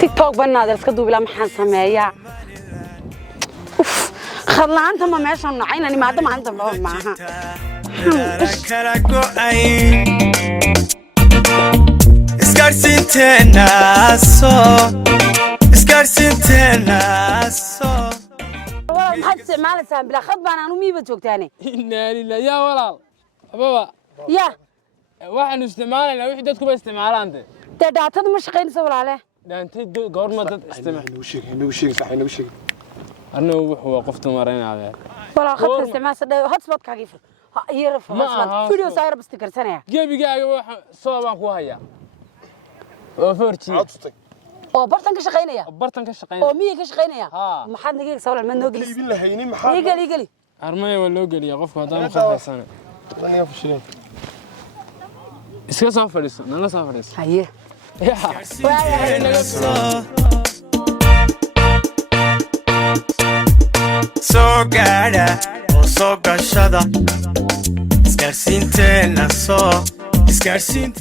تيك توك بنادر اسكدو بلا محن سميا خلنا انت ما ماشي نعين اني ما دام انت معها والله ما استعمال سام بلا خد بان انو ميبا joogtaane inna lillahi ya walaal ababa ya waxaan isticmaalayna wixii dadku ba isticmaalaante daatada ma shaqeynayso walaale daantay goorma dad isticmaal inuu sheeg anoo wuxuu qofta mareynaa walaal khadka isticmaal saddeed hotspot kaagi fur yar video saar basti karsanaya gebigaaga waxa soo baan ku hayaa oo forji oo bartan ka shaqeynaya oo miye ka shaqeynaya maxaad naga soo walaal ma noo gelis iibin lahayni maxaa igali armay waa loo geliya qofka hadaan khafaysan aniga fashilay iska soo fadhiiso nala soo fadhiiso haye soo gaadha oo soo gashada isgaarsiinteena soo isgaarsiinta